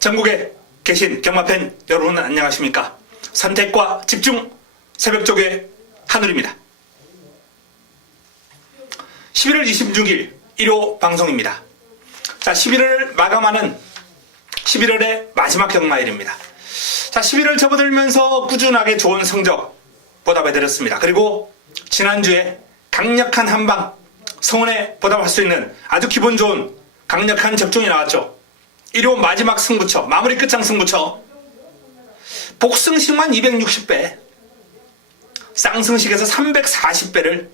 전국에 계신 경마팬 여러분 안녕하십니까? 선택과 집중 새벽조개 한울입니다. 11월 26일 일요 방송입니다. 자, 11월 마감하는 11월의 마지막 경마일입니다. 자, 11월 접어들면서 꾸준하게 좋은 성적 보답해드렸습니다. 그리고 지난주에 강력한 한방 성원에 보답할 수 있는 아주 기분 좋은 강력한 적중이 나왔죠. 일요 마지막 승부처, 마무리 끝장 승부처, 복승식만 260배, 쌍승식에서 340배를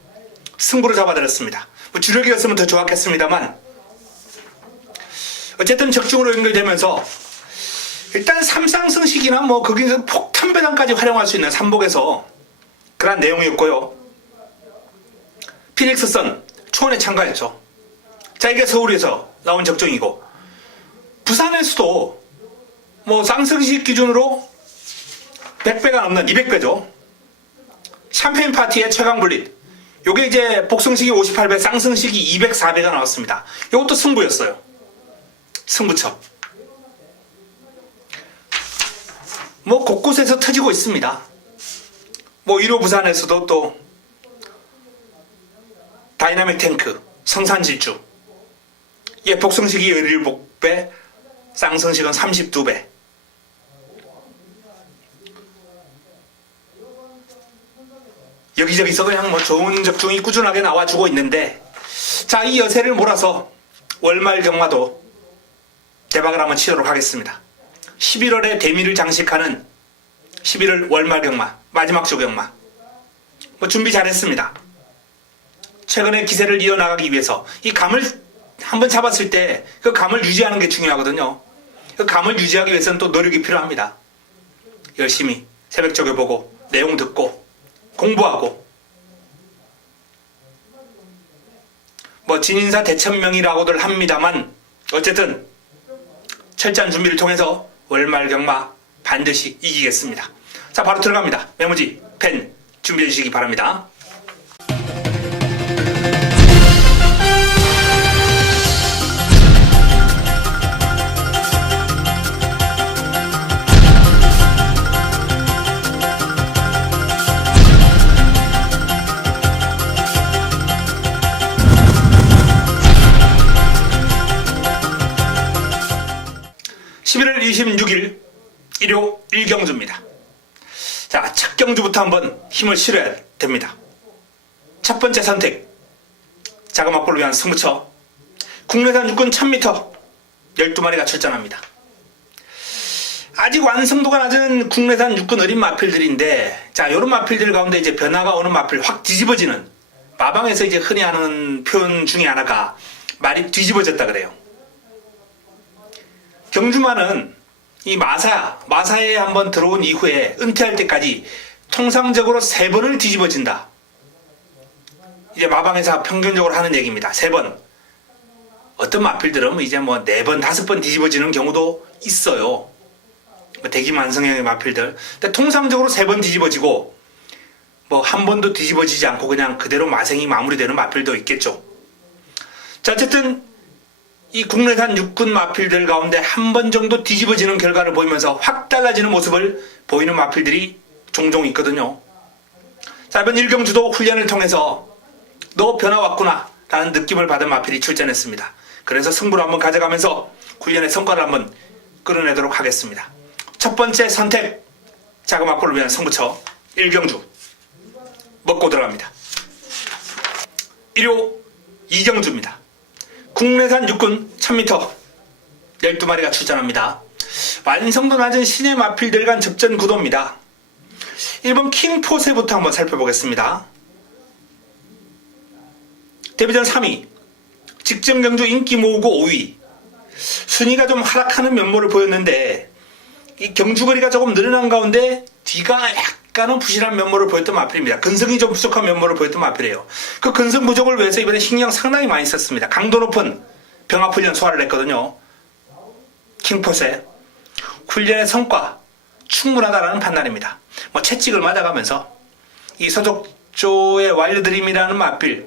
승부로 잡아드렸습니다. 뭐 주력이었으면 더 좋았겠습니다만 어쨌든 적중으로 연결되면서 일단 삼쌍승식이나 뭐 거기서 폭탄배당까지 활용할 수 있는 삼복에서 그런 내용이었고요. 피닉스선 초원에 참가했죠. 자, 이게 서울에서 나온 적중이고, 부산에서도 뭐 쌍승식 기준으로 100배가 넘는 200배죠. 샴페인 파티의 최강 불릿. 요게 이제 복승식이 58배, 쌍승식이 204배가 나왔습니다. 요것도 승부였어요. 승부처. 뭐 곳곳에서 터지고 있습니다. 뭐 1호 부산에서도 또 다이나믹 탱크, 성산질주. 예, 복승식이 17배, 쌍승식은 32배. 여기저기서 그냥 뭐 좋은 적중이 꾸준하게 나와주고 있는데, 자, 이 여세를 몰아서 월말 경마도 대박을 한번 치도록 하겠습니다. 11월에 대미를 장식하는 11월 월말 경마, 마지막 주 경마. 뭐 준비 잘했습니다. 최근에 기세를 이어나가기 위해서 이 감을 한번 잡았을 때 그 감을 유지하는 게 중요하거든요. 그 감을 유지하기 위해서는 또 노력이 필요합니다. 열심히 새벽조개 보고 내용 듣고 공부하고, 뭐 진인사 대천명이라고들 합니다만 어쨌든 철저한 준비를 통해서 월말 경마 반드시 이기겠습니다. 자, 바로 들어갑니다. 메모지, 펜 준비해 주시기 바랍니다. (11월 26일) 일요 1경주입니다. 자, 첫 경주부터 한번 힘을 실어야 됩니다. 첫 번째 선택, 자금 확보를 위한 승부처, 국내산 육군 1000m 12마리가 출전합니다. 아직 완성도가 낮은 국내산 육군 어린 마필들인데, 자, 요런 마필들 가운데 이제 변화가 오는 마필, 확 뒤집어지는, 마방에서 이제 흔히 하는 표현 중에 하나가 말이 뒤집어졌다 그래요. 경주마는 이 마사에 한번 들어온 이후에 은퇴할 때까지 통상적으로 3번을 뒤집어진다. 이제 마방에서 평균적으로 하는 얘기입니다. 3번. 어떤 마필들은 이제 뭐 4번, 5번 뒤집어지는 경우도 있어요. 대기만성형의 마필들. 근데 통상적으로 3번 뒤집어지고, 뭐 한 번도 뒤집어지지 않고 그냥 그대로 마생이 마무리되는 마필도 있겠죠. 자, 어쨌든 이 국내산 육군 마필들 가운데 한 번 정도 뒤집어지는 결과를 보이면서 확 달라지는 모습을 보이는 마필들이 종종 있거든요. 자, 이번 1경주도 훈련을 통해서 너 변화 왔구나 라는 느낌을 받은 마필이 출전했습니다. 그래서 승부를 한번 가져가면서 훈련의 성과를 한번 끌어내도록 하겠습니다. 첫 번째 선택, 자금 확보를 위한 승부처 1경주 먹고 들어갑니다. 일요 2경주입니다. 국내산 육군 1000m 12마리가 출전합니다. 완성도 낮은 신의 마필들 간 접전 구도입니다. 1번 킹포세부터 한번 살펴보겠습니다. 데뷔전 3위, 직전 경주 인기 모으고 5위. 순위가 좀 하락하는 면모를 보였는데 이 경주거리가 조금 늘어난 가운데 뒤가 약간은 부실한 면모를 보였던 마필입니다. 근성이 좀 부족한 면모를 보였던 마필이에요. 그 근성 부족을 위해서 이번에 신경 상당히 많이 썼습니다. 강도 높은 병합훈련 소화를 했거든요. 킹포세. 훈련의 성과 충분하다라는 판단입니다. 뭐 채찍을 맞아가면서 이 서독조의 와일드드림이라는 마필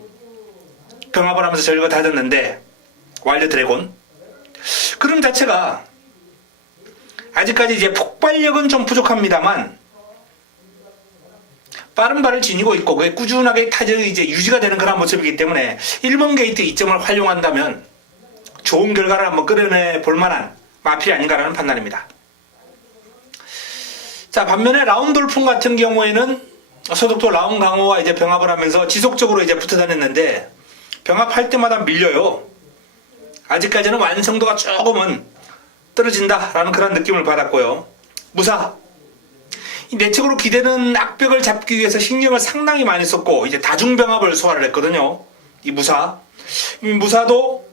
병합을 하면서 저희가 다졌는데, 와일드 드래곤 그런 자체가 아직까지 이제 폭발력은 좀 부족합니다만 빠른 발을 지니고 있고 그게 꾸준하게 타격이 이제 유지가 되는 그런 모습이기 때문에 1번 게이트 이점을 활용한다면 좋은 결과를 한번 끌어내 볼 만한 마필이 아닌가라는 판단입니다. 자, 반면에 라운돌풍 같은 경우에는 소속도 라운 강호와 이제 병합을 하면서 지속적으로 이제 붙어 다녔는데 병합할 때마다 밀려요. 아직까지는 완성도가 조금은 떨어진다라는 그런 느낌을 받았고요. 무사. 이 내측으로 기대는 악벽을 잡기 위해서 신경을 상당히 많이 썼고 이제 다중병합을 소화를 했거든요. 이 무사. 이 무사도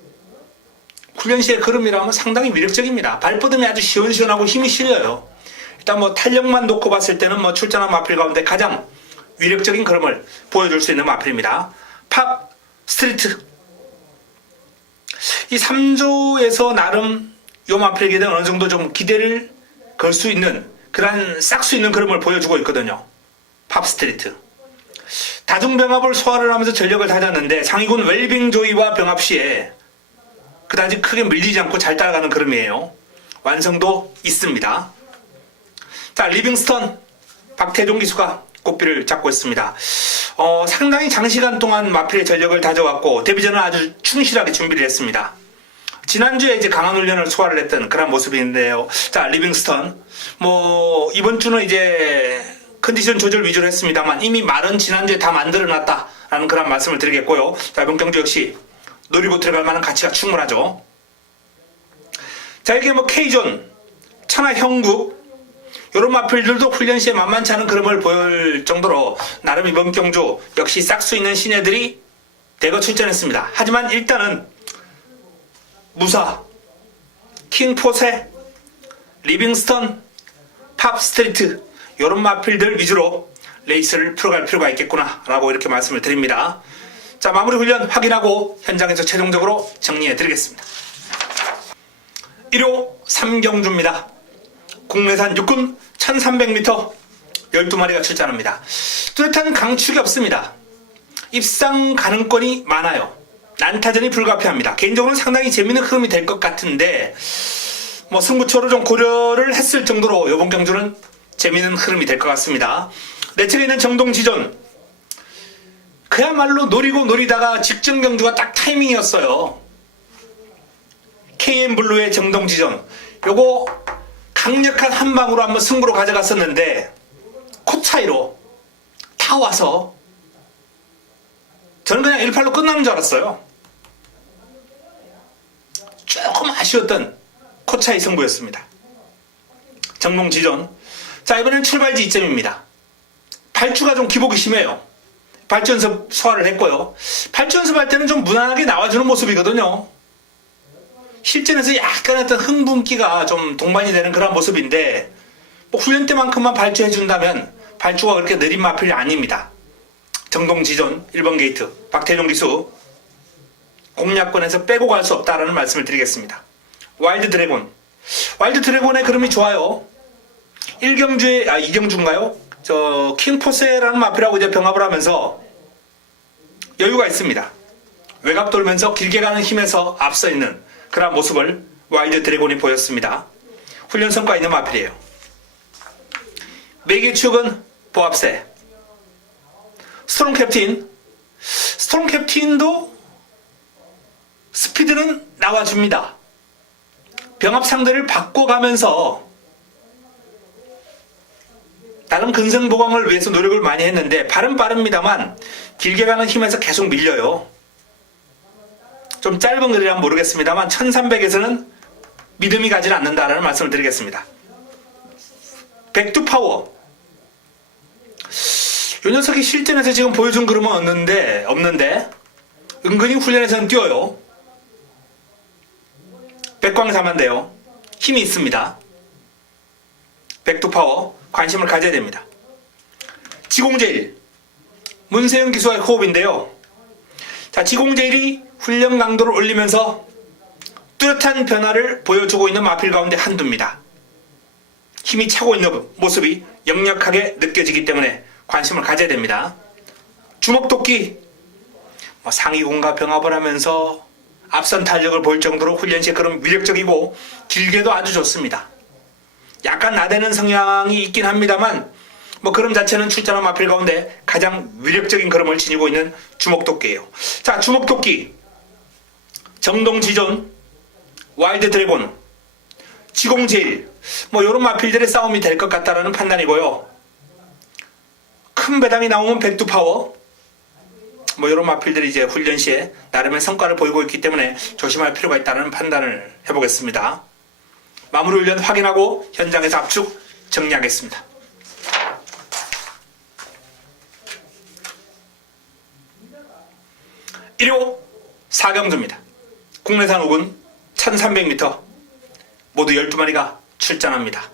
훈련 시의 걸음이라면 상당히 위력적입니다. 발뻗음이 아주 시원시원하고 힘이 실려요. 일단 뭐 탄력만 놓고 봤을 때는 뭐 출전한 마필 가운데 가장 위력적인 걸음을 보여줄 수 있는 마필입니다. 팝 스트리트. 이 3조에서 나름 요 마필에게 어느 정도 좀 기대를 걸 수 있는 그런 싹 수 있는 걸음을 보여주고 있거든요. 팝 스트리트. 다중병합을 소화를 하면서 전력을 다졌는데 상위군 웰빙 조이와 병합 시에 그다지 크게 밀리지 않고 잘 따라가는 걸음이에요. 완성도 있습니다. 자, 리빙스턴 박태종 기수가 꽃비를 잡고 있습니다. 상당히 장시간 동안 마필의 전력을 다져왔고 데뷔전은 아주 충실하게 준비를 했습니다. 지난주에 이제 강한 훈련을 소화를 했던 그런 모습인데요. 자, 리빙스턴 뭐 이번 주는 이제 컨디션 조절 위주로 했습니다만 이미 말은 지난주에 다 만들어놨다라는 그런 말씀을 드리겠고요. 자, 이번 경주 역시 노리고 들어갈 만한 가치가 충분하죠. 자, 이렇게 뭐 K존, 천하 형국 이런 마필들도 훈련 시에 만만치 않은 그림을 보일 정도로 나름 이번 경주 역시 싹수 있는 신예들이 대거 출전했습니다. 하지만 일단은 무사, 킹포세, 리빙스턴, 팝 스트리트 이런 마필들 위주로 레이스를 풀어갈 필요가 있겠구나 라고 이렇게 말씀을 드립니다. 자, 마무리 훈련 확인하고 현장에서 최종적으로 정리해 드리겠습니다. 1호 3경주입니다. 국내산 육군 1300m 12마리가 출전합니다. 뚜렷한 강축이 없습니다. 입상 가능권이 많아요. 난타전이 불가피합니다. 개인적으로는 상당히 재밌는 흐름이 될 것 같은데 뭐 승부처로 좀 고려를 했을 정도로 이번 경주는 재밌는 흐름이 될 것 같습니다. 내 측에 있는 정동지존 그야말로 노리다가 직전 경주가 딱 타이밍이었어요. KM블루의 정동지존 요거 강력한 한 방으로 한번 승부로 가져갔었는데 코 차이로 다 와서 저는 그냥 1-8로 끝나는 줄 알았어요. 조금 아쉬웠던 코 차이 승부였습니다. 정동지존. 자, 이번엔 출발지 이점입니다. 발주가 좀 기복이 심해요. 발주 연습 소화를 했고요. 발주 연습할 때는 좀 무난하게 나와주는 모습이거든요. 실전에서 약간 어떤 흥분기가 좀 동반이 되는 그런 모습인데 뭐 훈련 때만큼만 발주해준다면 발주가 그렇게 느린 마필이 아닙니다. 정동지존 1번 게이트 박태종 기수 공략권에서 빼고 갈 수 없다라는 말씀을 드리겠습니다. 와일드 드래곤. 와일드 드래곤의 그림이 좋아요. 2경주인가요? 킹포세라는 마필하고 이제 병합을 하면서 여유가 있습니다. 외곽 돌면서 길게 가는 힘에서 앞서 있는 그런 모습을 와일드 드래곤이 보였습니다. 훈련 성과 있는 마필이에요. 매개 축은 보합세. 스트롱 캡틴. 스트롱 캡틴도 스피드는 나와줍니다. 병합 상대를 바꿔가면서 나름 근성보강을 위해서 노력을 많이 했는데 발은 빠릅니다만 길게 가는 힘에서 계속 밀려요. 좀 짧은 거리라면 모르겠습니다만 1300에서는 믿음이 가지 않는다라는 말씀을 드리겠습니다. 백두파워. 이 녀석이 실전에서 지금 보여준 그림은 없는데 은근히 훈련에서는 뛰어요. 백광사만데요. 힘이 있습니다. 백두파워 관심을 가져야 됩니다. 지공제일 문세윤 기수와의 호흡인데요. 자, 지공제일이 훈련 강도를 올리면서 뚜렷한 변화를 보여주고 있는 마필 가운데 한두입니다. 힘이 차고 있는 모습이 역력하게 느껴지기 때문에 관심을 가져야 됩니다. 주먹도끼 상위군과 병합을 하면서 앞선 탄력을 볼 정도로 훈련 시에 그런 위력적이고 길게도 아주 좋습니다. 약간 나대는 성향이 있긴 합니다만 뭐 걸음 자체는 출전한 마필 가운데 가장 위력적인 걸음을 지니고 있는 주먹도끼예요. 자, 주먹도끼, 정동지존, 와일드 드래곤, 지공제일, 뭐 이런 마필들의 싸움이 될 것 같다라는 판단이고요. 큰 배당이 나오면 백두파워, 뭐 이런 마필들이 이제 훈련 시에 나름의 성과를 보이고 있기 때문에 조심할 필요가 있다는 판단을 해보겠습니다. 마무리 훈련 확인하고 현장에서 압축 정리하겠습니다. 1호 4경주입니다. 국내산 옥은 1300m, 모두 12마리가 출전합니다.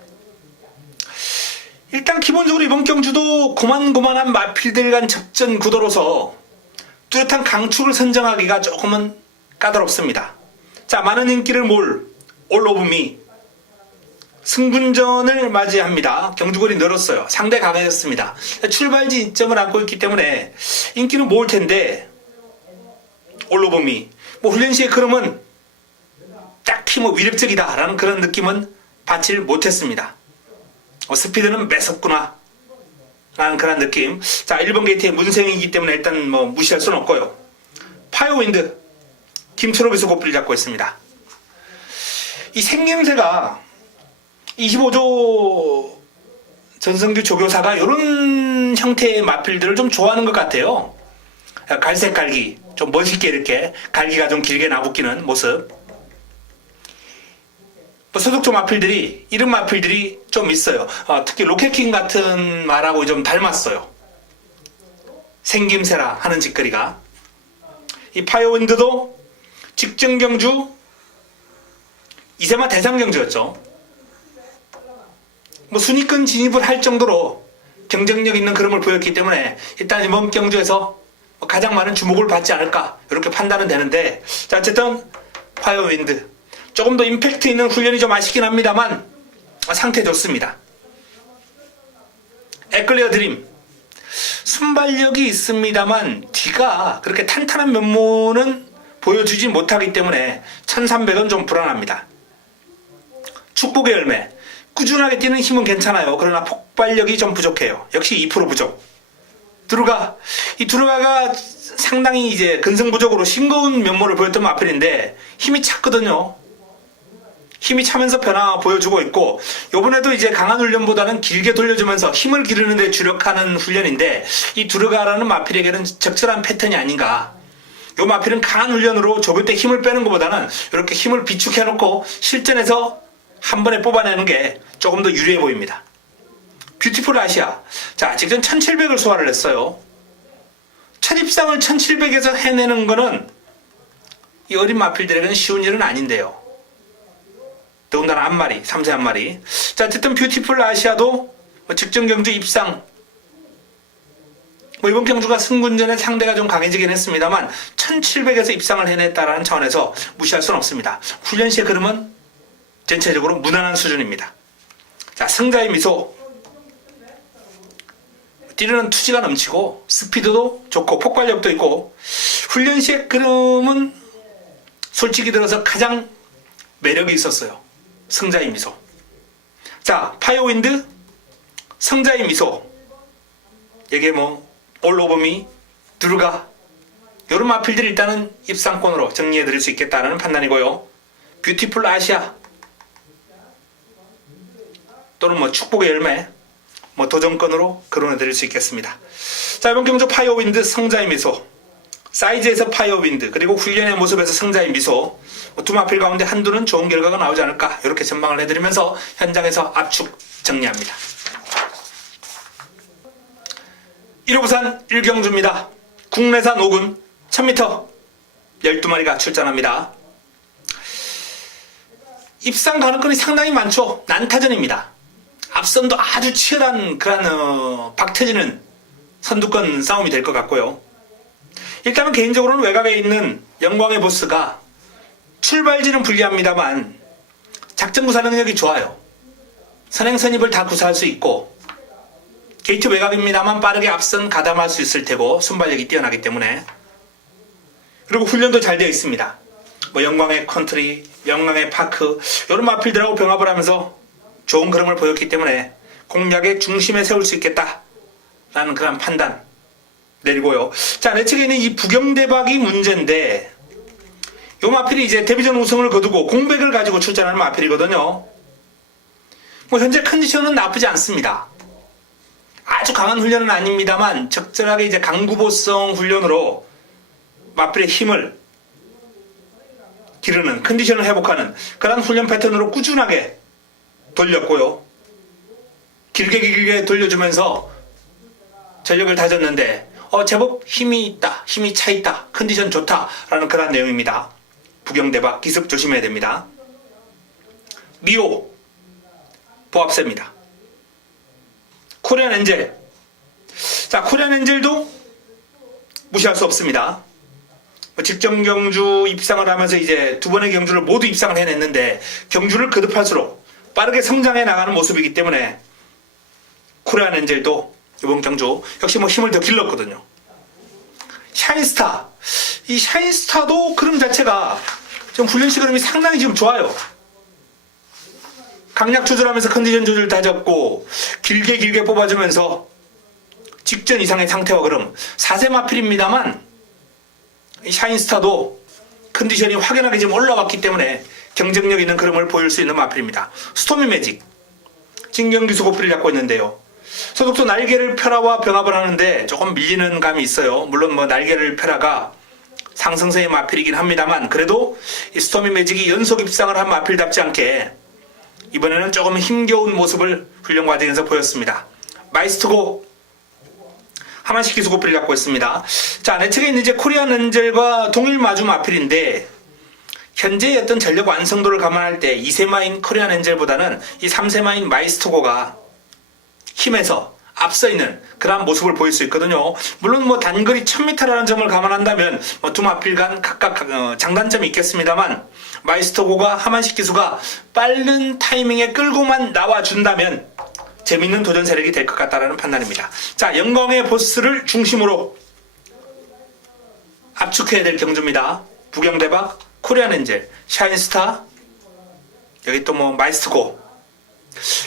일단 기본적으로 이번 경주도 고만고만한 마필들 간 접전 구도로서 뚜렷한 강축을 선정하기가 조금은 까다롭습니다. 자, 많은 인기를 모을 올 오브 미 승분전을 맞이합니다. 경주거리 늘었어요. 상대 강해졌습니다. 출발지점을 안고 있기 때문에 인기는 모을 텐데 올 오브 미 뭐 훈련 시에 그러면 딱히 뭐 위력적이다라는 그런 느낌은 받지 못했습니다. 스피드는 매섭구나 라는 그런 느낌. 자, 1번 게이트의 문생이기 때문에 일단 뭐 무시할 수는 없고요. 파이어윈드 김초록에서 고삐를 잡고 있습니다. 이 생김새가 25조 전성규 조교사가 이런 형태의 마필들을 좀 좋아하는 것 같아요. 갈색 갈기, 좀 멋있게 이렇게 갈기가 좀 길게 나붙기는 모습. 소속조 마필들이, 이런 마필들이 좀 있어요. 특히 로켓킹 같은 말하고 좀 닮았어요. 생김새라 하는 짓거리가. 이 파이어윈드도 직전 경주 이세마 대상 경주였죠. 뭐 순위권 진입을 할 정도로 경쟁력 있는 그림을 보였기 때문에 일단 이번 경주에서 가장 많은 주목을 받지 않을까 이렇게 판단은 되는데, 자, 어쨌든 파이어윈드 조금 더 임팩트 있는 훈련이 좀 아쉽긴 합니다만 상태 좋습니다. 에클리어 드림 순발력이 있습니다만 뒤가 그렇게 탄탄한 면모는 보여주지 못하기 때문에 1300은 좀 불안합니다. 축복의 열매 꾸준하게 뛰는 힘은 괜찮아요. 그러나 폭발력이 좀 부족해요. 역시 2% 부족. 이 두루가가 상당히 이제 근성부족으로 싱거운 면모를 보였던 마필인데 힘이 찼거든요. 힘이 차면서 변화 보여주고 있고, 요번에도 이제 강한 훈련보다는 길게 돌려주면서 힘을 기르는 데 주력하는 훈련인데, 이 두루가라는 마필에게는 적절한 패턴이 아닌가. 요 마필은 강한 훈련으로 조교 때 힘을 빼는 것보다는 이렇게 힘을 비축해 놓고 실전에서 한 번에 뽑아내는 게 조금 더 유리해 보입니다. 뷰티풀 아시아. 자, 직전 1700을 소화를 했어요. 첫 입상을 1700에서 해내는 거는 이 어린 마필들에게는 쉬운 일은 아닌데요. 더군다나 한 마리, 3세 한 마리. 자, 어쨌든 뷰티풀 아시아도 직전 경주 입상, 이번 경주가 승군전의 상대가 좀 강해지긴 했습니다만 1700에서 입상을 해냈다라는 차원에서 무시할 수는 없습니다. 훈련 시의 그림은 전체적으로 무난한 수준입니다. 자, 승자의 미소. 뛰는 투지가 넘치고 스피드도 좋고 폭발력도 있고, 훈련 시의 그림은 솔직히 들어서 가장 매력이 있었어요. 승자의 미소. 자, 파이어윈드 승자의 미소. 이게 올 오브 미, 두루가, 이런 마필들이 일단은 입상권으로 정리해드릴 수 있겠다는 판단이고요. 뷰티풀 아시아 또는 축복의 열매, 도전권으로 거론해드릴 수 있겠습니다. 자, 이번 경주 파이어윈드 승자의 미소, 사이즈에서 파이어윈드, 그리고 훈련의 모습에서 승자의 미소, 두 마필 가운데 한두는 좋은 결과가 나오지 않을까 이렇게 전망을 해드리면서 현장에서 압축 정리합니다. 1호 부산 1경주입니다. 국내산 옥은 1000m 12마리가 출전합니다. 입상 가능성이 상당히 많죠. 난타전입니다. 앞선도 아주 치열한 그런 박터지는 선두권 싸움이 될 것 같고요. 일단은 개인적으로는 외곽에 있는 영광의 보스가 출발지는 불리합니다만 작전 구사 능력이 좋아요. 선행 선입을 다 구사할 수 있고, 게이트 외곽입니다만 빠르게 앞선 가담할 수 있을 테고 순발력이 뛰어나기 때문에, 그리고 훈련도 잘 되어 있습니다. 영광의 컨트리, 영광의 파크, 이런 마필들하고 병합을 하면서 좋은 그림을 보였기 때문에 공략의 중심에 세울 수 있겠다라는 그런 판단 내리고요. 자, 내 측에 있는 이 부경대박이 문제인데, 요 마필이 이제 데뷔전 우승을 거두고 공백을 가지고 출전하는 마필이거든요. 뭐 현재 컨디션은 나쁘지 않습니다. 아주 강한 훈련은 아닙니다만 적절하게 이제 강구보성 훈련으로 마필의 힘을 기르는, 컨디션을 회복하는 그런 훈련 패턴으로 꾸준하게 돌렸고요. 길게 돌려주면서 전력을 다졌는데 제법 힘이 있다, 힘이 차 있다, 컨디션 좋다라는 그런 내용입니다. 부경대박 기습 조심해야 됩니다. 미오 보합세입니다. 코리안 엔젤. 자, 코리안 엔젤도 무시할 수 없습니다. 직전 경주 입상을 하면서 이제 두 번의 경주를 모두 입상을 해냈는데 경주를 거듭할수록 빠르게 성장해 나가는 모습이기 때문에 코리안 엔젤도 이번 경주 역시 뭐 힘을 더 길렀거든요. 샤인스타. 이 샤인스타도 그림 자체가 좀 훈련시 그림이 상당히 지금 좋아요. 강약 조절하면서 컨디션 조절 다졌고 길게 뽑아주면서 직전 이상의 상태와 그름 4세 마필입니다만 이 샤인스타도 컨디션이 확연하게 지금 올라왔기 때문에 경쟁력 있는 그림을 보일 수 있는 마필입니다. 스토미 매직 진경기수 고삐를 잡고 있는데요. 소속도 날개를 펴라와 병합을 하는데 조금 밀리는 감이 있어요. 물론 뭐 날개를 펴라가 상승세의 마필이긴 합니다만 그래도 이 스토미 매직이 연속 입상을 한 마필답지 않게 이번에는 조금 힘겨운 모습을 훈련 과정에서 보였습니다. 마이스트고 하만식 기수 고삐를 잡고 있습니다. 자, 내 측에 있는 이제 코리안 엔젤과 동일 마주 마필인데 현재의 어떤 전력 완성도를 감안할 때 2세마인 코리안 엔젤보다는 이 3세마인 마이스트고가 힘에서 앞서 있는 그런 모습을 보일 수 있거든요. 물론 뭐 단거리 1000m라는 점을 감안한다면 두 마필 간 각각 장단점이 있겠습니다만 마이스터고가 하만식 기수가 빠른 타이밍에 끌고만 나와준다면 재밌는 도전 세력이 될 것 같다는 판단입니다. 자, 영광의 보스를 중심으로 압축해야 될 경주입니다. 부경대박, 코리안 엔젤, 샤인스타, 여기 또 뭐 마이스터고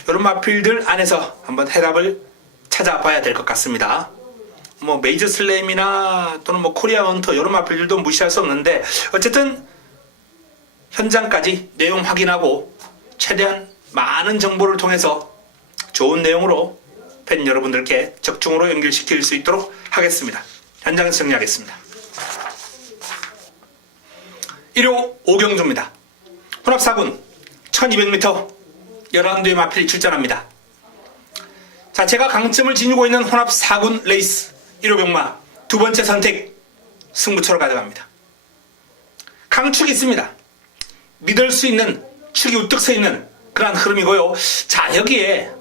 이런 마필들 안에서 한번 해답을 찾아봐야 될 것 같습니다. 뭐 메이저 슬램이나 또는 뭐 코리아 헌터 이런 마필들도 무시할 수 없는데 어쨌든 현장까지 내용 확인하고 최대한 많은 정보를 통해서 좋은 내용으로 팬 여러분들께 적중으로 연결시킬 수 있도록 하겠습니다. 현장에서 정리하겠습니다. 1호 오경주입니다. 혼합 4군 1200m 11대의 마필이 출전합니다. 자, 제가 강점을 지니고 있는 혼합 4군 레이스 1호 병마 두 번째 선택 승부처로 가져갑니다. 강축이 있습니다. 믿을 수 있는 축이 우뚝 서 있는 그러한 흐름이고요. 자, 여기에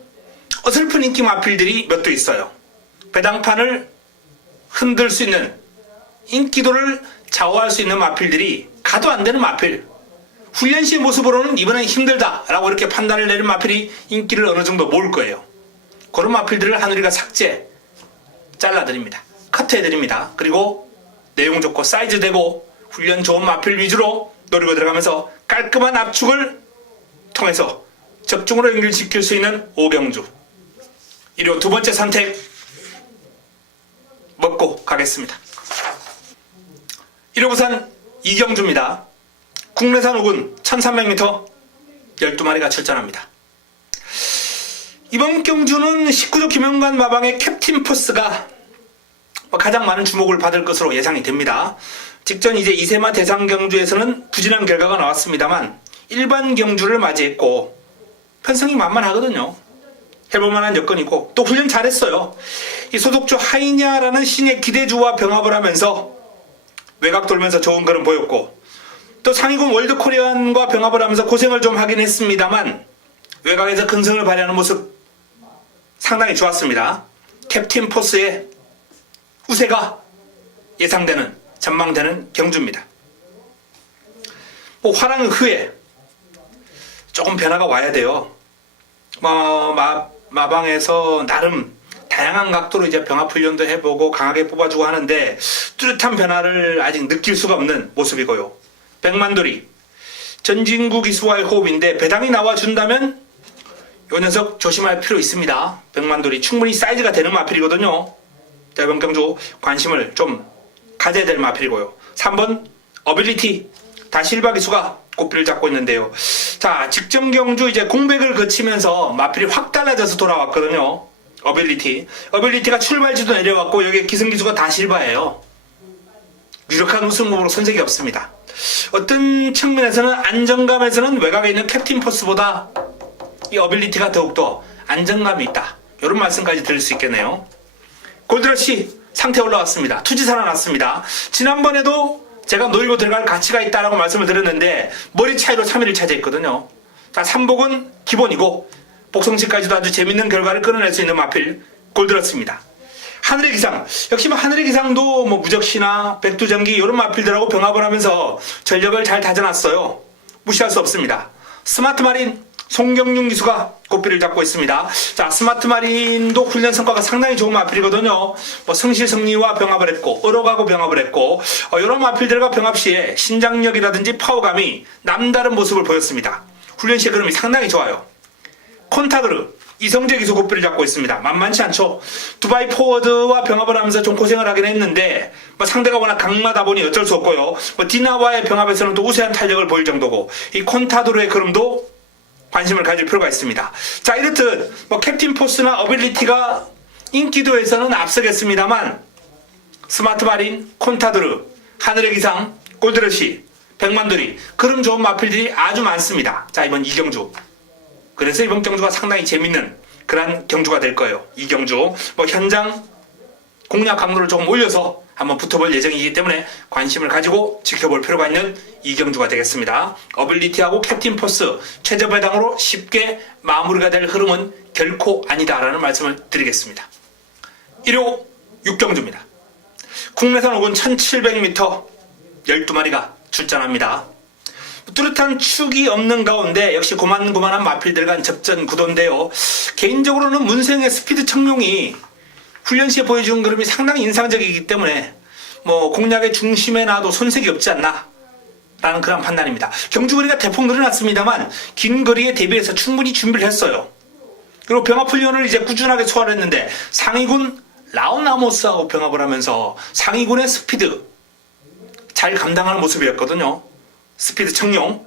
어설픈 인기 마필들이 몇 도 있어요. 배당판을 흔들 수 있는 인기도를 좌우할 수 있는 마필들이 가도 안 되는 마필, 훈련시의 모습으로는 이번엔 힘들다라고 이렇게 판단을 내린 마필이 인기를 어느 정도 모을 거예요. 그런 마필들을 하늘이가 삭제, 잘라드립니다. 커트해드립니다. 그리고 내용 좋고 사이즈 되고 훈련 좋은 마필 위주로 노리고 들어가면서 깔끔한 압축을 통해서 적중으로 연결시킬 수 있는 오경주 1호 두 번째 선택 먹고 가겠습니다. 1호 부산 이경주입니다. 국내산 5군 1300m 12마리가 출전합니다. 이번 경주는 19조 김영관 마방의 캡틴 포스가 가장 많은 주목을 받을 것으로 예상이 됩니다. 직전 이제 이세마 대상 경주에서는 부진한 결과가 나왔습니다만 일반 경주를 맞이했고 편성이 만만하거든요. 해볼만한 여건이고 또 훈련 잘했어요. 이 소속주 하이냐라는 신의 기대주와 병합을 하면서 외곽 돌면서 좋은 그림 보였고 또 상위군 월드 코리안과 병합을 하면서 고생을 좀 하긴 했습니다만 외곽에서 근성을 발휘하는 모습 상당히 좋았습니다. 캡틴 포스의 우세가 예상되는 전망되는 경주입니다. 화랑 후에 조금 변화가 와야 돼요. 마방에서 나름 다양한 각도로 이제 병합 훈련도 해보고 강하게 뽑아주고 하는데 뚜렷한 변화를 아직 느낄 수가 없는 모습이고요. 백만돌이 전진구 기수와의 호흡인데 배당이 나와준다면 요 녀석 조심할 필요 있습니다. 백만돌이 충분히 사이즈가 되는 마필이거든요. 자, 이번 경주 관심을 좀 가져야 될 마필이고요. 3번 어빌리티 다실바 기수가 꽃비를 잡고 있는데요. 자, 직전 경주 이제 공백을 거치면서 마필이 확 달라져서 돌아왔거든요. 어빌리티가 출발지도 내려왔고 여기 기승기수가 다실바예요. 유력한 우승 후보로 손색이 없습니다. 어떤 측면에서는 안정감에서는 외곽에 있는 캡틴 포스보다 이 어빌리티가 더욱더 안정감이 있다. 이런 말씀까지 드릴 수 있겠네요. 골드러시 상태 올라왔습니다. 투지 살아났습니다. 지난번에도 제가 노리고 들어갈 가치가 있다라고 말씀을 드렸는데 머리 차이로 3위를 차지했거든요. 자, 3복은 기본이고 복성치까지도 아주 재밌는 결과를 끌어낼 수 있는 마필 골드러스입니다. 하늘의 기상, 역시 하늘의 기상도 무적시나 백두전기 이런 마필들하고 병합을 하면서 전력을 잘 다져놨어요. 무시할 수 없습니다. 스마트마린 송경윤 기수가 꽃비를 잡고 있습니다. 자, 스마트마린도 훈련 성과가 상당히 좋은 마필이거든요. 성실성리와 병합을 했고 어록하고 병합을 했고 이런 마필들과 병합 시에 신장력이라든지 파워감이 남다른 모습을 보였습니다. 훈련 시의 흐름이 상당히 좋아요. 콘타드르 이성재 기수 꽃비를 잡고 있습니다. 만만치 않죠. 두바이 포워드와 병합을 하면서 좀 고생을 하긴 했는데 상대가 워낙 강하다 보니 어쩔 수 없고요. 디나와의 병합에서는 또 우세한 탄력을 보일 정도고 이 콘타드르의 흐름도 관심을 가질 필요가 있습니다. 자, 이렇듯 캡틴 포스나 어빌리티가 인기도에서는 앞서겠습니다만 스마트마린, 콘타드르, 하늘의 기상, 골드러시, 백만돌이 그럼 좋은 마필들이 아주 많습니다. 자, 이번 이경주. 그래서 이번 경주가 상당히 재밌는 그런 경주가 될 거예요. 이 경주 현장 공략 강도를 조금 올려서 한번 붙어볼 예정이기 때문에 관심을 가지고 지켜볼 필요가 있는 이 경주가 되겠습니다. 어빌리티하고 캡틴 포스 최저 배당으로 쉽게 마무리가 될 흐름은 결코 아니다라는 말씀을 드리겠습니다. 1호 6경주입니다. 국내산 오군 1700m 12마리가 출전합니다. 뚜렷한 축이 없는 가운데 역시 고만고만한 마필들 간 접전 구도인데요. 개인적으로는 문생의 스피드 청룡이 훈련 시에 보여준 그림이 상당히 인상적이기 때문에 공략의 중심에 놔도 손색이 없지 않나 라는 그런 판단입니다. 경주 거리가 대폭 늘어났습니다만 긴 거리에 대비해서 충분히 준비를 했어요. 그리고 병합 훈련을 이제 꾸준하게 소화했는데 상위군 라우나모스하고 병합을 하면서 상위군의 스피드 잘 감당하는 모습이었거든요. 스피드 청룡.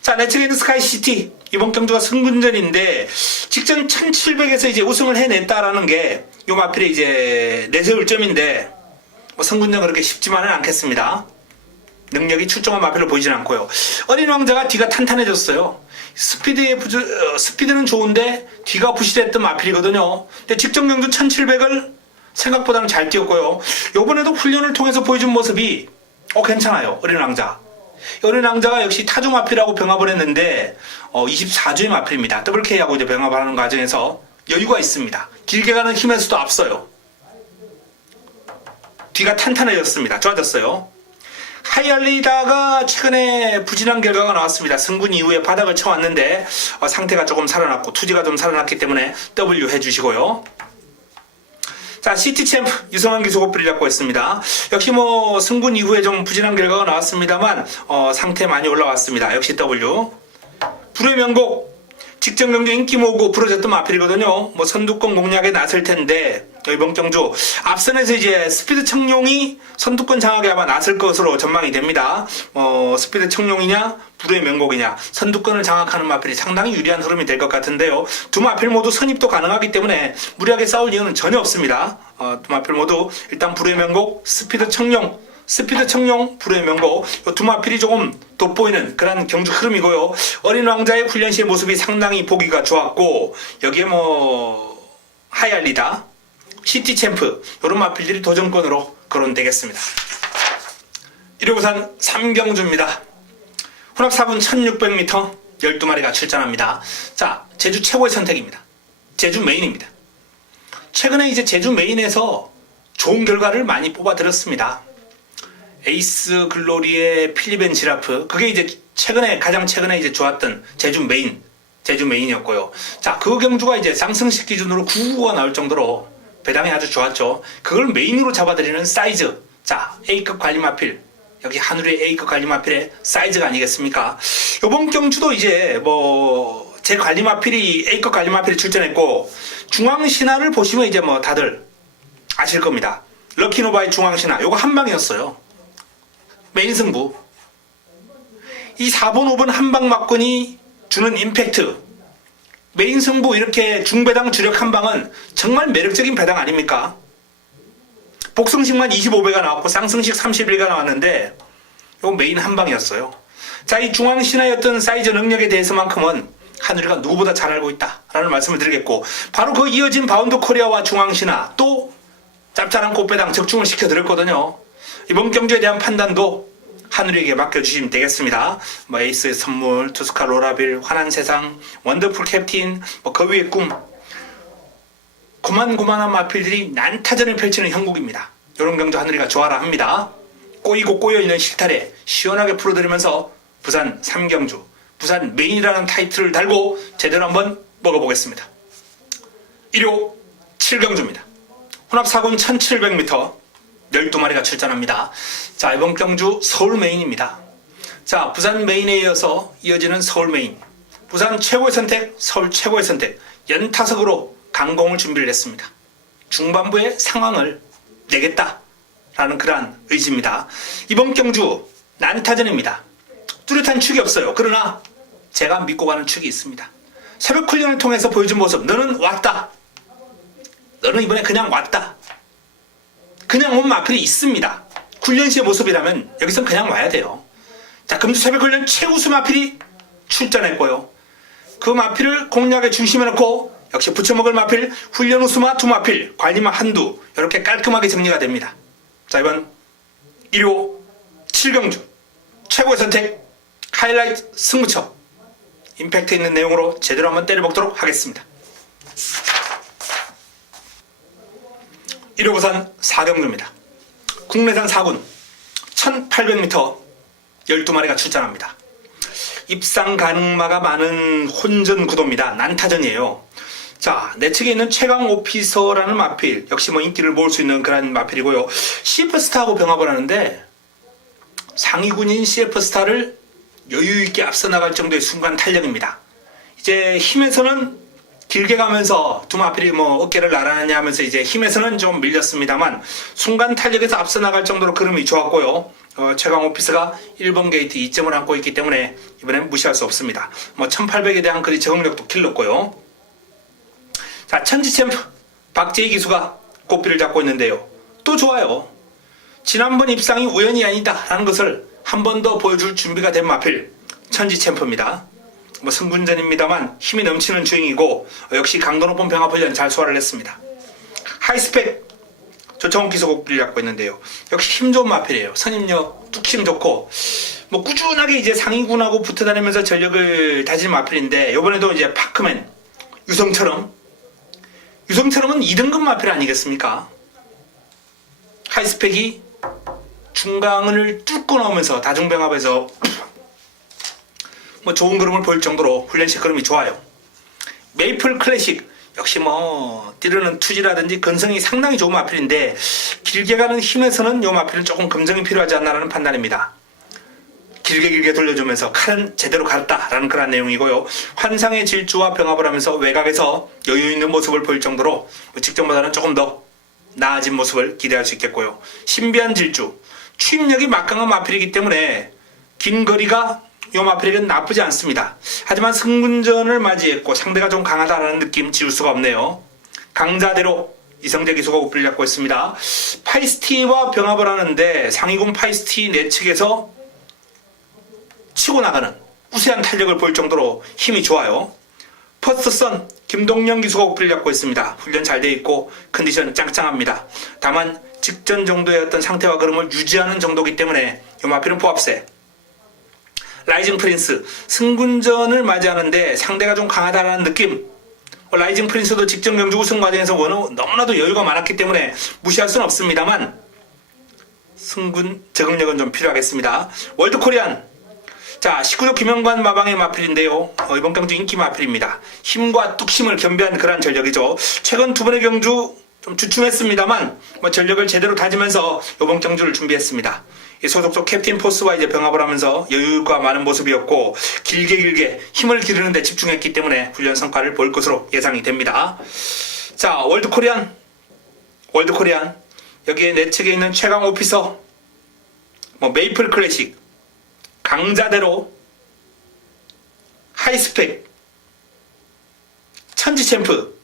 자, 내측에 있는 스카이시티 이번 경주가 승군전인데 직전 1700에서 이제 우승을 해냈다라는 게 요 마필의 이제 내세울 점인데 승군전 그렇게 쉽지만은 않겠습니다. 능력이 출중한 마필로 보이진 않고요. 어린 왕자가 뒤가 탄탄해졌어요. 스피드는 좋은데 뒤가 부실했던 마필이거든요. 근데 직전 경주 1700을 생각보다는 잘 뛰었고요. 요번에도 훈련을 통해서 보여준 모습이 괜찮아요. 어린 왕자. 어린 왕자가 역시 타주 마필하고 병합을 했는데 24주의 마필입니다. WK하고 이제 병합을 하는 과정에서 여유가 있습니다. 길게 가는 힘에서도 앞서요. 뒤가 탄탄해졌습니다. 좋아졌어요. 하이알리다가 최근에 부진한 결과가 나왔습니다. 승군 이후에 바닥을 쳐왔는데 상태가 조금 살아났고 투지가 좀 살아났기 때문에 W 해주시고요. 자, 시티챔프 유성환 기수 꽃비를 잡고 있습니다. 역시 승군 이후에 좀 부진한 결과가 나왔습니다만 상태 많이 올라왔습니다. 역시 W. 불의 명곡 직전 경주 인기 모으고 부러졌던 마필이거든요. 선두권 공략에 나설 텐데 이번 경주 앞선에서 이제 스피드 청룡이 선두권 장악에 아마 나설 것으로 전망이 됩니다. 스피드 청룡이냐 불의 명곡이냐 선두권을 장악하는 마필이 상당히 유리한 흐름이 될 것 같은데요. 두 마필 모두 선입도 가능하기 때문에 무리하게 싸울 이유는 전혀 없습니다. 두 마필 모두 일단 불의 명곡 스피드 청룡, 불의 명곡 이 두 마필이 조금 돋보이는 그런 경주 흐름이고요. 어린 왕자의 훈련 시의 모습이 상당히 보기가 좋았고 여기에 하이알리다, 시티챔프 이런 마필들이 도전권으로 거론되겠습니다. 1호부산 3경주입니다. 혼합 4분 1600m 12마리가 출전합니다. 자, 제주 최고의 선택입니다. 제주 메인입니다. 최근에 이제 제주 메인에서 좋은 결과를 많이 뽑아들었습니다. 에이스 글로리의 필리벤 지라프 그게 이제 가장 최근에 이제 좋았던 제주 메인이었고요. 자, 그 경주가 이제 상승식 기준으로 999가 나올 정도로 배당이 아주 좋았죠. 그걸 메인으로 잡아들이는 사이즈. 자, A급 관리마필. 여기 한우리의 A급 관리마필의 사이즈가 아니겠습니까? 요번 경주도 이제 제 관리 마필이 A급 관리 마필이 출전했고, 중앙신화를 보시면 이제 뭐 다들 아실 겁니다. 럭키노바의 중앙신화 요거 한 방이었어요. 메인 승부. 이 4번 5번 한 방 맞건이 주는 임팩트, 메인 승부 이렇게 중배당 주력 한 방은 정말 매력적인 배당 아닙니까? 복승식만 25배가 나왔고 쌍승식 31가 나왔는데 이거 메인 한 방이었어요. 자, 이 중앙신화의 어떤 사이즈 능력에 대해서만큼은 하늘이가 누구보다 잘 알고 있다라는 말씀을 드리겠고, 바로 그 이어진 바운드 코리아와 중앙신화 또 짭짤한 꽃배당 적중을 시켜드렸거든요. 이번 경주에 대한 판단도 하늘에게 맡겨주시면 되겠습니다. 뭐 에이스의 선물, 투스카 로라빌, 환한 세상, 원더풀 캡틴, 뭐 그 위의 꿈, 고만고만한 마필들이 난타전을 펼치는 형국입니다. 이런 경주 하늘이가 좋아라 합니다. 꼬이고 꼬여있는 실타래 시원하게 풀어드리면서 부산 3경주, 부산 메인이라는 타이틀을 달고 제대로 한번 먹어보겠습니다. 1호 7경주입니다. 혼합 4군 1700m 12마리가 출전합니다. 자, 이번 경주 서울 메인입니다. 자, 부산 메인에 이어서 이어지는 서울 메인, 부산 최고의 선택, 서울 최고의 선택, 연타석으로 강공을 준비를 했습니다. 중반부의 상황을 내겠다라는 그러한 의지입니다. 이번 경주 난타전입니다. 뚜렷한 축이 없어요. 그러나 제가 믿고 가는 축이 있습니다. 새벽 훈련을 통해서 보여준 모습, 너는 왔다. 너는 이번에 그냥 왔다. 그냥 온 마필이 있습니다. 훈련시의 모습이라면 여기선 그냥 와야 돼요. 자, 금주 새벽 훈련 최우수 마필이 출전했고요. 그 마필을 공략의 중심에 놓고 역시 붙여먹을 마필, 훈련 우수마 두 마필, 관리마 한두, 이렇게 깔끔하게 정리가 됩니다. 자, 이번 1호 7경주 최고의 선택 하이라이트 승부처 임팩트 있는 내용으로 제대로 한번 때려먹도록 하겠습니다. 1호 부산 4경주입니다. 국내산 4군 1800m 12마리가 출전합니다. 입상 가능마가 많은 혼전 구도입니다. 난타전이에요. 자, 내 측에 있는 최강 오피서라는 마필, 역시 뭐 인기를 모을 수 있는 그런 마필이고요. CF스타하고 병합을 하는데 상위군인 CF스타를 여유있게 앞서 나갈 정도의 순간 탄력입니다. 이제 힘에서는 길게 가면서 두 마필이 뭐 어깨를 나란히 하면서 이제 힘에서는 좀 밀렸습니다만 순간 탄력에서 앞서 나갈 정도로 흐름이 좋았고요. 최강 오피스가 1번 게이트 2점을 안고 있기 때문에 이번엔 무시할 수 없습니다. 뭐 1800에 대한 거리 적응력도 길렀고요. 자, 천지 챔프 박재희 기수가 꽃비를 잡고 있는데요. 또 좋아요. 지난번 입상이 우연이 아니다라는 것을 한 번 더 보여줄 준비가 된 마필 천지 챔프입니다. 뭐 승군전입니다만 힘이 넘치는 주행이고 역시 강도 높은 병합훈련 잘 소화를 했습니다. 하이스펙 조청욱 기수 꽃비를 잡고 있는데요. 역시 힘 좋은 마필이에요. 선임력 뚝심 좋고 뭐 꾸준하게 이제 상위군하고 붙어 다니면서 전력을 다진 마필인데 이번에도 이제 파크맨 유성처럼은 2등급 마필 아니겠습니까? 하이스펙이 중강을 뚫고 나오면서 다중병합에서 뭐 좋은 그림을 보일 정도로 훈련식 그림이 좋아요. 메이플 클래식 역시 뭐 뛰르는 투지라든지 근성이 상당히 좋은 마필인데 길게 가는 힘에서는 이 마필은 조금 검증이 필요하지 않나라는 판단입니다. 길게 돌려주면서 칼은 제대로 갈았다라는 그런 내용이고요. 환상의 질주와 병합을 하면서 외곽에서 여유 있는 모습을 보일 정도로 직전보다는 조금 더 나아진 모습을 기대할 수 있겠고요. 신비한 질주, 추임력이 막강한 마필이기 때문에 긴 거리가 이 마필에겐 나쁘지 않습니다. 하지만 승군전을 맞이했고 상대가 좀 강하다라는 느낌 지울 수가 없네요. 강자대로 이성재 기수가 옷비를 잡고 있습니다. 파이스티와 병합을 하는데 상위군 파이스티 내측에서 치고 나가는 우세한 탄력을 보일 정도로 힘이 좋아요. 퍼스트선 김동영 기수가 옷비를 잡고 있습니다. 훈련 잘 돼 있고 컨디션 짱짱합니다. 다만 직전 정도의 어떤 상태와 그름을 유지하는 정도이기 때문에 이 마필은 포합세. 라이징 프린스 승군전을 맞이하는데 상대가 좀 강하다라는 느낌. 라이징 프린스도 직전 경주 우승 과정에서 너무나도 여유가 많았기 때문에 무시할 수는 없습니다만 승군 적응력은 좀 필요하겠습니다. 월드 코리안, 자, 19조 김영관 마방의 마필인데요. 이번 경주 인기 마필입니다. 힘과 뚝심을 겸비한 그러한 전력이죠. 최근 두 번의 경주 좀 주춤했습니다만 전력을 제대로 다지면서 이번 경주를 준비했습니다. 이 소속조 캡틴 포스와 이제 병합을 하면서 여유가 많은 모습이었고 길게 힘을 기르는 데 집중했기 때문에 훈련 성과를 볼 것으로 예상이 됩니다. 자, 월드코리안 여기에 내 측에 있는 최강 오피서 메이플 클래식 강자대로 하이스펙 천지 챔프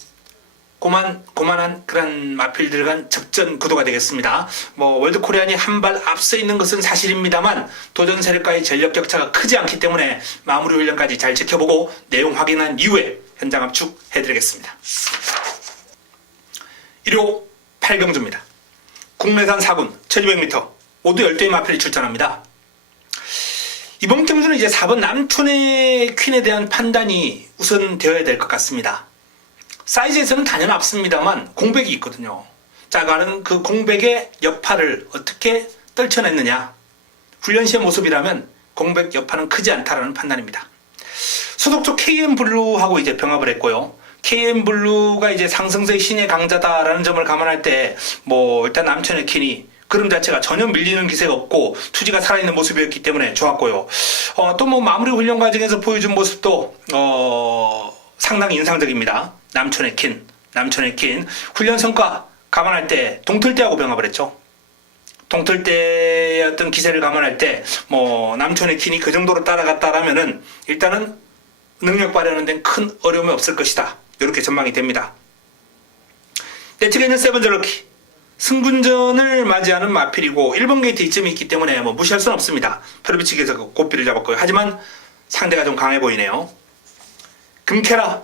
고만한 그런 마필들 간 접전 구도가 되겠습니다. 월드코리안이 한 발 앞서 있는 것은 사실입니다만 도전 세력과의 전력 격차가 크지 않기 때문에 마무리 훈련까지 잘 지켜보고 내용 확인한 이후에 현장 압축해드리겠습니다. 1호 8경주입니다. 국내산 4군 1200m 모두 12의 마필이 출전합니다. 이번 경주는 이제 4번 남촌의 퀸에 대한 판단이 우선 되어야 될 것 같습니다. 사이즈에서는 단연 앞섭니다만 공백이 있거든요. 자, 과연 그 공백의 여파를 어떻게 떨쳐냈느냐. 훈련 시의 모습이라면 공백 여파는 크지 않다라는 판단입니다. 소속조 KM블루하고 이제 병합을 했고요. KM블루가 이제 상승세의 신의 강자다라는 점을 감안할 때 일단 남천의 퀸이 그림 자체가 전혀 밀리는 기세가 없고 투지가 살아있는 모습이었기 때문에 좋았고요. 또 마무리 훈련 과정에서 보여준 모습도 상당히 인상적입니다. 남촌의 퀸 훈련 성과 감안할 때 동틀대하고 병합을 했죠. 동틀대의 어떤 기세를 감안할 때 남촌의 퀸이 그 정도로 따라갔다라면은 일단은 능력 발휘하는 데는 큰 어려움이 없을 것이다. 이렇게 전망이 됩니다. 내측에 있는 세븐젤러키 승군전을 맞이하는 마필이고 1번 게이트 이점이 있기 때문에 무시할 수는 없습니다. 페르비치기에서 고삐를 잡았고요. 하지만 상대가 좀 강해 보이네요. 금케라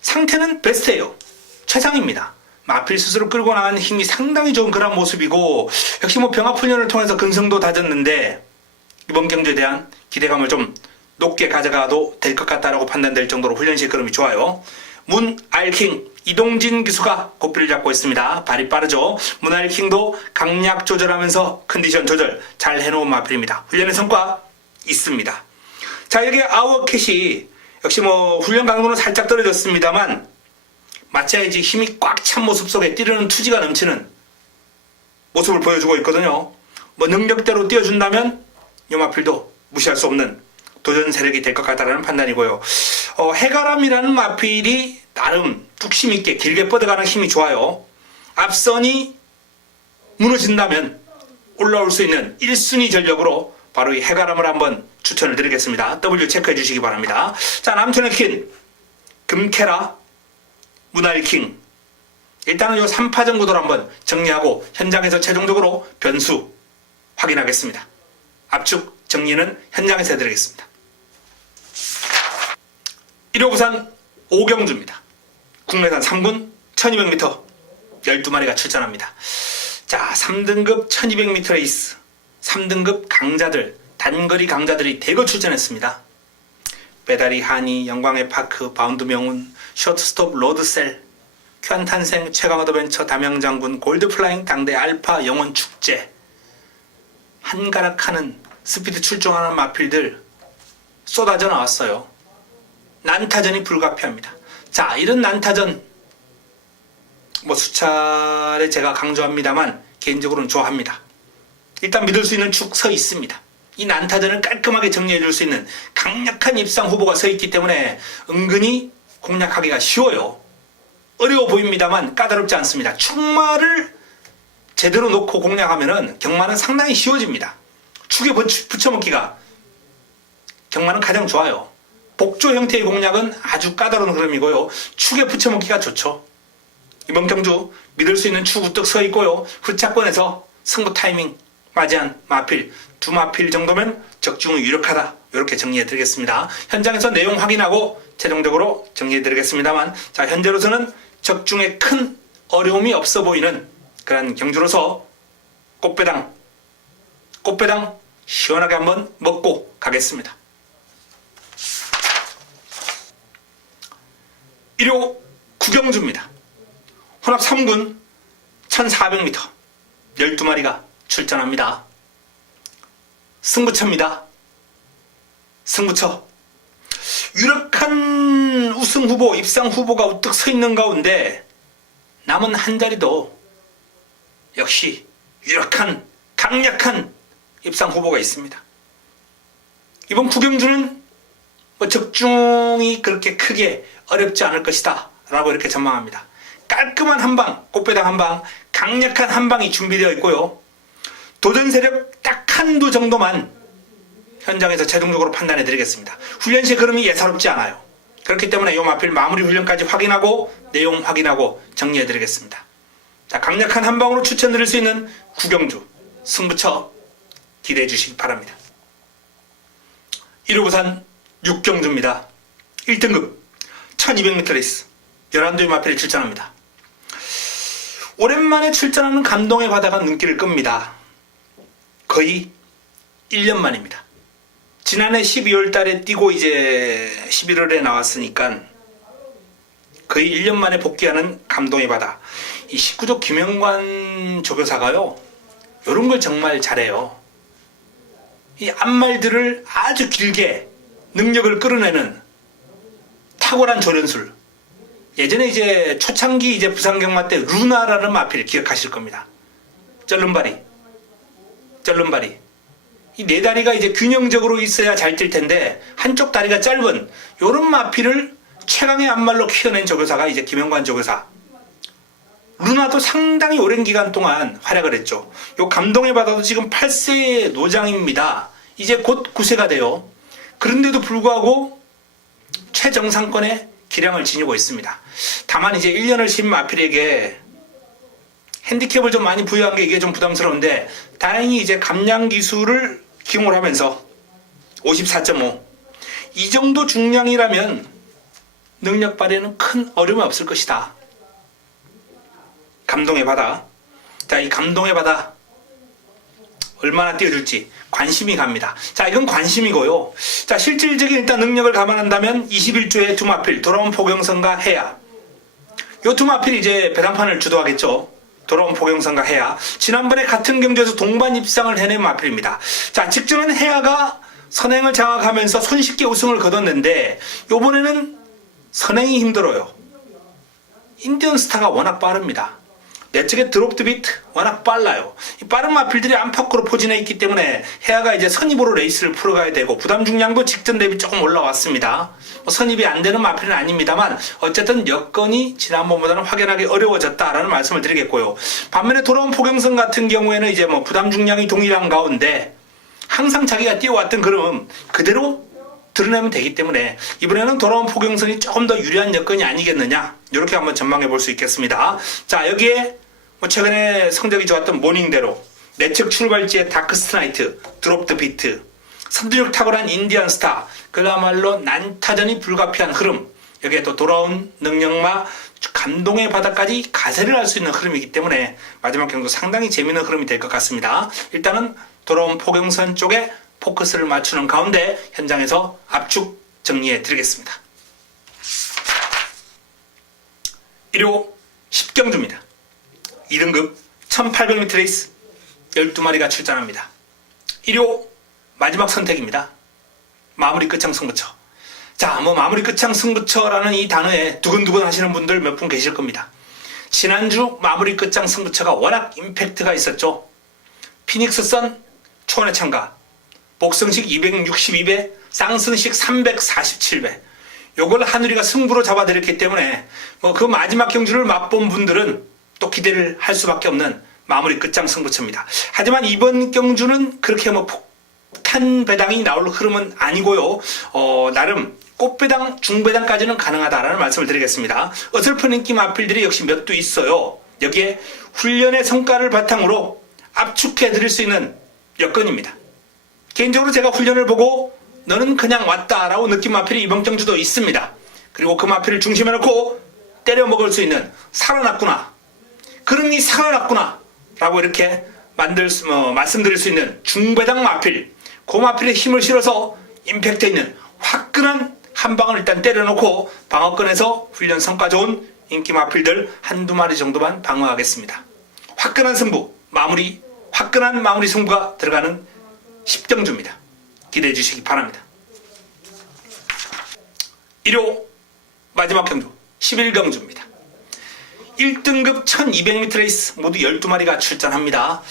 상태는 베스트예요. 최상입니다. 마필 스스로 끌고 나가는 힘이 상당히 좋은 그런 모습이고 역시 병합훈련을 통해서 근성도 다졌는데 이번 경주에 대한 기대감을 좀 높게 가져가도 될 것 같다라고 판단될 정도로 훈련시 그름이 좋아요. 문알킹 이동진 기수가 고삐를 잡고 있습니다. 발이 빠르죠. 문알킹도 강약 조절하면서 컨디션 조절 잘 해놓은 마필입니다. 훈련의 성과 있습니다. 자, 여기 아워캣이 역시 훈련 강도는 살짝 떨어졌습니다만 마차이지 힘이 꽉 찬 모습 속에 뛰려는 투지가 넘치는 모습을 보여주고 있거든요. 능력대로 뛰어준다면 이 마필도 무시할 수 없는 도전 세력이 될 것 같다는 판단이고요. 해가람이라는 마필이 나름 뚝심 있게 길게 뻗어가는 힘이 좋아요. 앞선이 무너진다면 올라올 수 있는 1순위 전력으로 바로 이 해가람을 한번 추천을 드리겠습니다. W 체크해 주시기 바랍니다. 자, 남촌의 퀸 금케라 문알킹 일단은 요 3파전 구도를 한번 정리하고 현장에서 최종적으로 변수 확인하겠습니다. 압축 정리는 현장에서 해드리겠습니다. 1호 부산 5경주입니다. 국내산 3군 1200m 12마리가 출전합니다. 자, 3등급 1200m 레이스 3등급 강자들 단거리 강자들이 대거 출전했습니다. 배다리 한이, 영광의 파크, 바운드 명운, 쇼트스톱 로드셀, 큐안탄생, 최강 어드벤처, 담양장군, 골드플라잉, 당대 알파, 영원 축제 한가락하는 스피드 출중하는 마필들 쏟아져 나왔어요. 난타전이 불가피합니다. 자, 이런 난타전 수차례 제가 강조합니다만 개인적으로는 좋아합니다. 일단 믿을 수 있는 축 서 있습니다. 이 난타전을 깔끔하게 정리해 줄 수 있는 강력한 입상 후보가 서 있기 때문에 은근히 공략하기가 쉬워요. 어려워 보입니다만 까다롭지 않습니다. 축마를 제대로 놓고 공략하면은 경마는 상당히 쉬워집니다. 축에 붙여먹기가 경마는 가장 좋아요. 복조 형태의 공략은 아주 까다로운 흐름이고요. 축에 붙여먹기가 좋죠. 이번 경주 믿을 수 있는 축 우뚝 서 있고요. 후차권에서 승부 타이밍 맞이한 마필, 두 마필 정도면 적중이 유력하다. 이렇게 정리해 드리겠습니다. 현장에서 내용 확인하고 최종적으로 정리해 드리겠습니다만, 자, 현재로서는 적중에 큰 어려움이 없어 보이는 그런 경주로서 꽃배당 시원하게 한번 먹고 가겠습니다. 1호 구경주입니다. 혼합 3군 1400m 12마리가 출전합니다. 승부처입니다. 승부처. 유력한 우승 후보, 입상 후보가 우뚝 서 있는 가운데 남은 한 자리도 역시 유력한 강력한 입상 후보가 있습니다. 이번 구경주는 적중이 그렇게 크게 어렵지 않을 것이다 라고 이렇게 전망합니다. 깔끔한 한방, 꽃배당 한방, 강력한 한방이 준비되어 있고요. 도전 세력 딱 한두 정도만 현장에서 최종적으로 판단해 드리겠습니다. 훈련 시 흐름이 예사롭지 않아요. 그렇기 때문에 요 마필 마무리 훈련까지 확인하고 내용 확인하고 정리해 드리겠습니다. 자, 강력한 한방으로 추천드릴 수 있는 구경주 승부처 기대해 주시기 바랍니다. 1호 부산 6경주입니다. 1등급 1200m 레이스 11도의 마필이 출전합니다. 오랜만에 출전하는 감동의 바다가 눈길을 끕니다. 거의 1년 만입니다. 지난해 12월 달에 뛰고 이제 11월에 나왔으니까 거의 1년 만에 복귀하는 감동의 바다. 이 19조 김영관 조교사가요, 이런 걸 정말 잘해요. 이 앞말들을 아주 길게 능력을 끌어내는 탁월한 조련술. 예전에 이제 초창기 이제 부산경마 때 루나라는 마필 기억하실 겁니다. 쩔름발이. 이 네 다리가 이제 균형적으로 있어야 잘 뛸 텐데 한쪽 다리가 짧은 요런 마필을 최강의 앞말로 키워낸 조교사가 이제 김영관 조교사. 루나도 상당히 오랜 기간 동안 활약을 했죠. 요 감동의 바다도 지금 8세 노장입니다. 이제 곧 9세가 돼요. 그런데도 불구하고 최정상권의 기량을 지니고 있습니다. 다만 이제 1년을 쉰 마필에게 핸디캡을 좀 많이 부여한 게 이게 좀 부담스러운데 다행히 이제 감량 기술을 기용을 하면서 54.5 이 정도 중량이라면 능력 발휘에는 큰 어려움이 없을 것이다. 감동의 바다. 자, 이 감동의 바다 얼마나 띄워줄지 관심이 갑니다. 자, 이건 관심이고요. 자, 실질적인 일단 능력을 감안한다면 21조의 두 마필 돌아온 포경선과 해야. 요 두 마필이 이제 배당판을 주도하겠죠. 돌아온 포경선과 해야. 지난번에 같은 경주에서 동반 입상을 해낸 마필입니다. 자, 직전은 해야가 선행을 장악하면서 손쉽게 우승을 거뒀는데 요번에는 선행이 힘들어요. 인디언 스타가 워낙 빠릅니다. 내측에 드롭 드 비트 워낙 빨라요. 이 빠른 마필들이 안팎으로 포진해 있기 때문에 해야가 이제 선입으로 레이스를 풀어가야 되고 부담 중량도 직전 대비 조금 올라왔습니다. 선입이 안 되는 마필은 아닙니다만 어쨌든 여건이 지난번보다는 확연하게 어려워졌다라는 말씀을 드리겠고요. 반면에 돌아온 포경선 같은 경우에는 이제 부담 중량이 동일한 가운데 항상 자기가 뛰어왔던 그름 그대로 드러내면 되기 때문에 이번에는 돌아온 포경선이 조금 더 유리한 여건이 아니겠느냐, 이렇게 한번 전망해 볼 수 있겠습니다. 자, 여기에 최근에 성적이 좋았던 모닝대로, 내측 출발지의 다크스트나이트, 드롭 드 비트, 선두력 탁월한 인디언 스타, 그야말로 난타전이 불가피한 흐름, 여기에 또 돌아온 능력마 감동의 바다까지 가세를 할 수 있는 흐름이기 때문에 마지막 경도 상당히 재미있는 흐름이 될 것 같습니다. 일단은 돌아온 포경선 쪽에 포커스를 맞추는 가운데 현장에서 압축 정리해 드리겠습니다. 1호 10경주입니다. 2등급 1800m 레이스 12마리가 출전합니다. 1호 마지막 선택입니다. 마무리 끝장 승부처. 자, 마무리 끝장 승부처라는 이 단어에 두근두근 하시는 분들 몇 분 계실 겁니다. 지난주 마무리 끝장 승부처가 워낙 임팩트가 있었죠. 피닉스 선 초원의 참가, 복성식 262배, 쌍승식 347배. 요걸 하늘이가 승부로 잡아드렸기 때문에 그 마지막 경주를 맛본 분들은 또 기대를 할 수밖에 없는 마무리 끝장 승부처입니다. 하지만 이번 경주는 그렇게 폭탄 배당이 나올 흐름은 아니고요. 나름 꽃배당, 중배당까지는 가능하다라는 말씀을 드리겠습니다. 어설픈 인기 마필들이 역시 몇 두 있어요. 여기에 훈련의 성과를 바탕으로 압축해 드릴 수 있는 여건입니다. 개인적으로 제가 훈련을 보고 너는 그냥 왔다라고 느낀 마필이 이번 경주도 있습니다. 그리고 그 마필을 중심에 놓고 때려 먹을 수 있는 살아났구나, 그럼이 살아났구나 라고 이렇게 말씀드릴 수 있는 중배당 마필, 그 마필에 힘을 실어서 임팩트 있는 화끈한 한 방을 일단 때려놓고 방어권에서 훈련 성과 좋은 인기 마필들 한두 마리 정도만 방어하겠습니다. 화끈한 승부, 화끈한 마무리 승부가 들어가는 10경주입니다. 기대해 주시기 바랍니다. 1호 마지막 경주 11경주입니다. 1등급 1200m 레이스 모두 12마리가 출전합니다.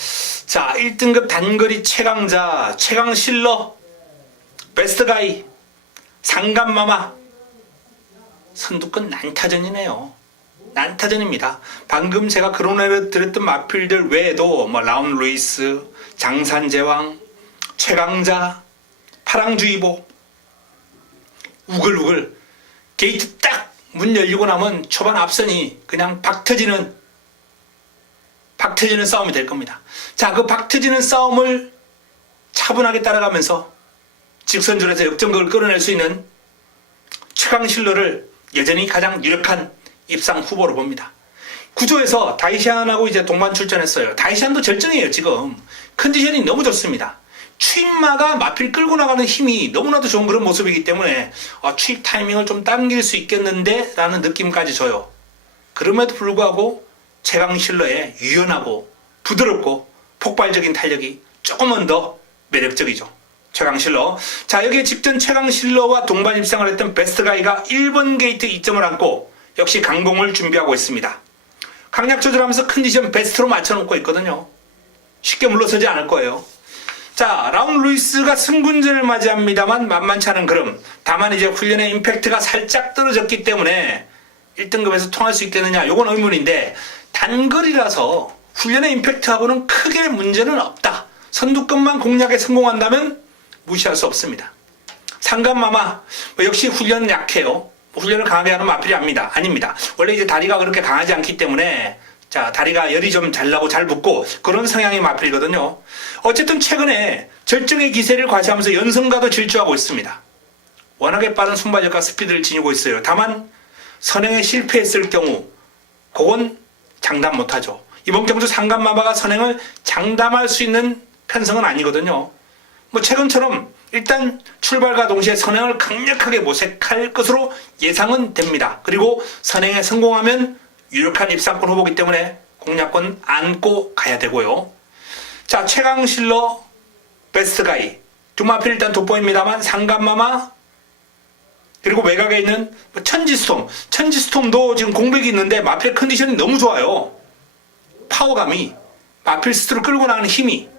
자, 1등급 단거리 최강자, 최강실러, 베스트가이, 상감마마, 선두권 난타전이네요. 난타전입니다. 방금 제가 그런애를 드렸던 마필들 외에도 라운 루이스, 장산제왕, 최강자, 파랑주의보, 우글우글 게이트 딱 문 열리고 나면 초반 앞선이 그냥 박터지는 싸움이 될 겁니다. 자, 그 박터지는 싸움을 차분하게 따라가면서 직선줄에서 역전극을 끌어낼 수 있는 최강실러를 여전히 가장 유력한 입상 후보로 봅니다. 구조에서 다이샨하고 이제 동반 출전했어요. 다이샨도 절정이에요. 지금 컨디션이 너무 좋습니다. 추임마가 마필 끌고 나가는 힘이 너무나도 좋은 그런 모습이기 때문에 추입 타이밍을 좀 당길 수 있겠는데 라는 느낌까지 줘요. 그럼에도 불구하고 최강실러의 유연하고 부드럽고 폭발적인 탄력이 조금은 더 매력적이죠. 최강실러. 자, 여기에 직전 최강실러와 동반 입상을 했던 베스트가이가 1번 게이트 2점을 안고 역시 강공을 준비하고 있습니다. 강약 조절하면서 컨디션 베스트로 맞춰놓고 있거든요. 쉽게 물러서지 않을 거예요. 자, 라운 루이스가 승군전을 맞이합니다만 만만치 않은 걸음. 다만 이제 훈련의 임팩트가 살짝 떨어졌기 때문에 1등급에서 통할 수 있겠느냐, 요건 의문인데, 단거리라서 훈련의 임팩트하고는 크게 문제는 없다. 선두권만 공략에 성공한다면 무시할 수 없습니다. 상감마마, 역시 훈련은 약해요. 훈련을 강하게 하는 마필이 아닙니다. 원래 이제 다리가 그렇게 강하지 않기 때문에, 자, 다리가 열이 좀 잘 나고 잘 붙고 그런 성향이 마필이거든요. 어쨌든 최근에 절정의 기세를 과시하면서 연승과도 질주하고 있습니다. 워낙에 빠른 순발력과 스피드를 지니고 있어요. 다만 선행에 실패했을 경우 그건 장담 못하죠. 이번 경주 상감마마가 선행을 장담할 수 있는 편성은 아니거든요. 최근처럼 일단 출발과 동시에 선행을 강력하게 모색할 것으로 예상은 됩니다. 그리고 선행에 성공하면 유력한 입상권 후보이기 때문에 공략권 안고 가야 되고요. 자, 최강실러, 베스트가이 두 마필 일단 돋보입니다만 상감마마 그리고 외곽에 있는 천지스톰도 지금 공백이 있는데 마필 컨디션이 너무 좋아요. 파워감이 마필 스트로 끌고 나가는 힘이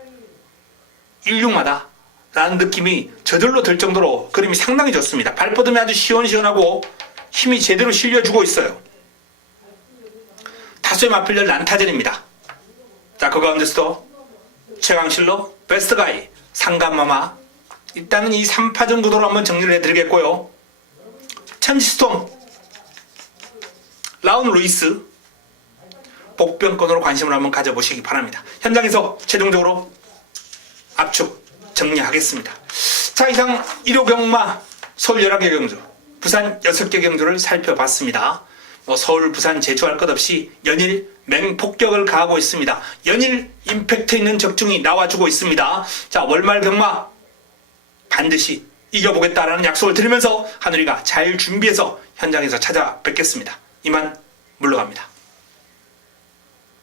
16마다 라는 느낌이 저절로 들 정도로 그림이 상당히 좋습니다. 발뻗음이 아주 시원시원하고 힘이 제대로 실려주고 있어요. 다수의 마필들 난타전입니다. 자, 그 가운데서도 최강실러, 베스트가이, 상감마마, 일단은 이 3파전 구도로 한번 정리를 해드리겠고요. 천지스톰, 라운 루이스, 복병권으로 관심을 한번 가져보시기 바랍니다. 현장에서 최종적으로 압축 정리하겠습니다. 자, 이상 1호 경마 서울 11개 경주, 부산 6개 경주를 살펴봤습니다. 서울, 부산 제주할 것 없이 연일 맹폭격을 가하고 있습니다. 연일 임팩트 있는 적중이 나와주고 있습니다. 자, 월말 경마 반드시 이겨보겠다라는 약속을 드리면서 하늘이가 잘 준비해서 현장에서 찾아뵙겠습니다. 이만 물러갑니다.